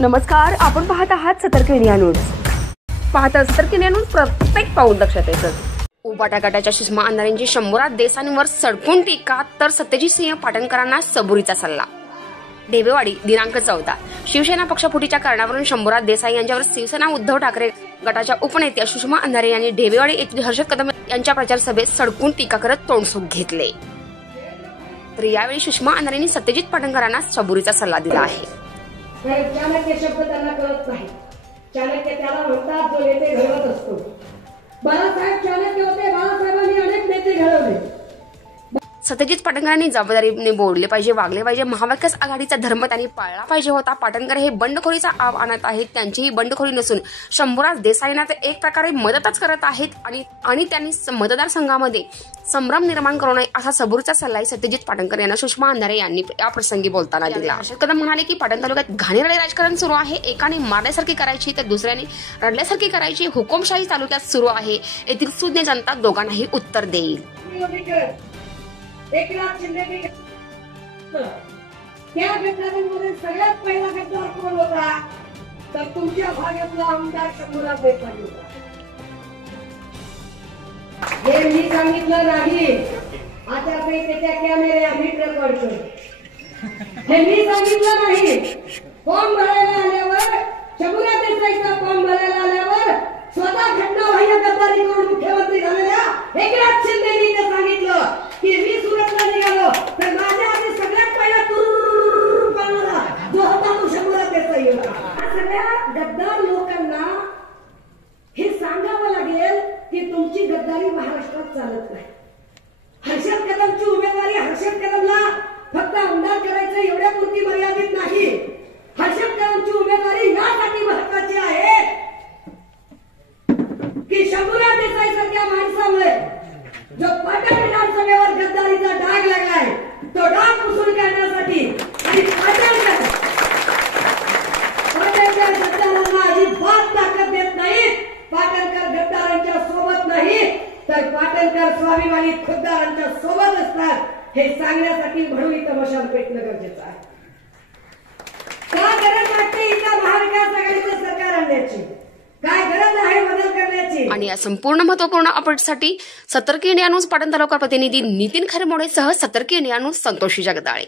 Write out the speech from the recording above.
नमस्कार, आपण पाहत आहात सतर्क इंडिया न्यूज. पाहता सतर्क इंडिया न्यूज, प्रत्येक पाऊल लक्षात येतं. उबाटा गटाच्या सुषमा अंधारेंची शंभूराज देसाईंवर सडकून टीका, तर सत्यजित सिंह पाटणकरांना सबुरीचा सल्ला. ढेबेवाडी दिनांक 14. शिवसेना पक्षफुटीच्या कारणावरून शंभूराज देसाई यांच्यावर शिवसेना उद्धव ठाकरे गटाच्या उपनेत्या सुषमा अंधारे यांनी ढेबेवाडी येथील हर्षद कदम यांच्या प्रचार सभेत सडकून टीका करत तोंडसुख घेतले. तर यावेळी सुषमा अंधारेंनी सत्यजित पाटणकरांना सबुरीचा सल्ला दिला आहे. चाणक्य शब्द त्यांना कळत नाही. चाणक्य त्याला म्हणतात जो नेते घडवत असतो. बाळासाहेब चाणक्य होते. बाळासाहेबांनी अनेक नेते घडवले. सत्यजित पाटणकरांनी जबाबदारीने बोलले पाहिजे, वागले पाहिजे. महाविकास आघाडीचा धर्म त्यांनी पाळला पाहिजे होता. पाटणकर हे बंडखोरीचा आव आणत आहेत. त्यांचीही बंडखोरी नसून शंभूराज देसाईंना ते एक प्रकारे मदतच करत आहेत आणि त्यांनी मतदारसंघामध्ये संभ्रम निर्माण करू नये असा सबुरीचा सल्लाही सत्यजित पाटणकर यांना सुषमा अंधारे यांनी या प्रसंगी बोलताना दिला. हर्षद कदम म्हणाले की पाटण तालुक्यात घाणेरडे राजकारण सुरू आहे. एकाने मारण्यासारखी करायची तर दुसऱ्याने रडल्यासारखी करायची. हुकुमशाही तालुक्यात सुरू आहे. येथील सुज्ञ जनता दोघांनाही उत्तर देईल. एकनाथ शिंदे त्या गटामध्ये सगळ्यात पहिला गद्दार कोण होता तर तुमच्या भागातला आमदार शंभूराज देसाई होता. हे मी सांगितलं नाही. आचारसंहितेच्या कॅमेरे आम्ही रेकॉर्ड करू. हे मी सांगितलं नाही. फॉर्म भरायला आल्यावर शंभूराज देसाईचा फॉर्म भरायला आल्यावर स्वतः घटनाबाह्य गद्दारी करून मुख्यमंत्री झालेल्या एकनाथ शिंदेनी ते सांगितलं की मी सुरतला निघालो तर माझ्या आधी सगळ्यात पहिला पाहणारा जो होता तो शंभूराज देसाई होता. सगळ्या गद्दार लोकांना हे सांगावं लागेल की तुमची गद्दारी महाराष्ट्रात चालत नाही. हर्षद कदमची उमेदवारी हर्षद कदमला फक्त आमदार करायचं एवढ्या पुरती मर्यादित नाही. हर्षद कदमची उमेदवारी यासाठी महत्वाची आहे की शंभूराज देसाई सारख्या माणसामुळे जो पाटण विधानसभेवर गद्दारीचा डाग लागलाय तो डाग पुसून काढण्यासाठी आणि पाटणकर गद्दारांना अजिबात ताकद देत नाहीत. पाटणकर गद्दारांच्या सोबत नाही तर पाटणकर स्वाभिमानी खुद्दारांच्या सोबत असतात हे सांगण्यासाठी म्हणून इथं मशाल पेटणं गरजेचं आहे. का गरज वाटते इथं महाविकास आघाडीचं सरकार आणण्याची? काय गरज आहे बदल करण्याची? आणि या संपूर्ण महत्वपूर्ण अपडेटसाठी सतर्क इंडिया न्यूज पाटण तालुका प्रतिनिधी नितीन खरमोडेसह सतर्क इंडिया न्यूज संतोषी जगदाळे.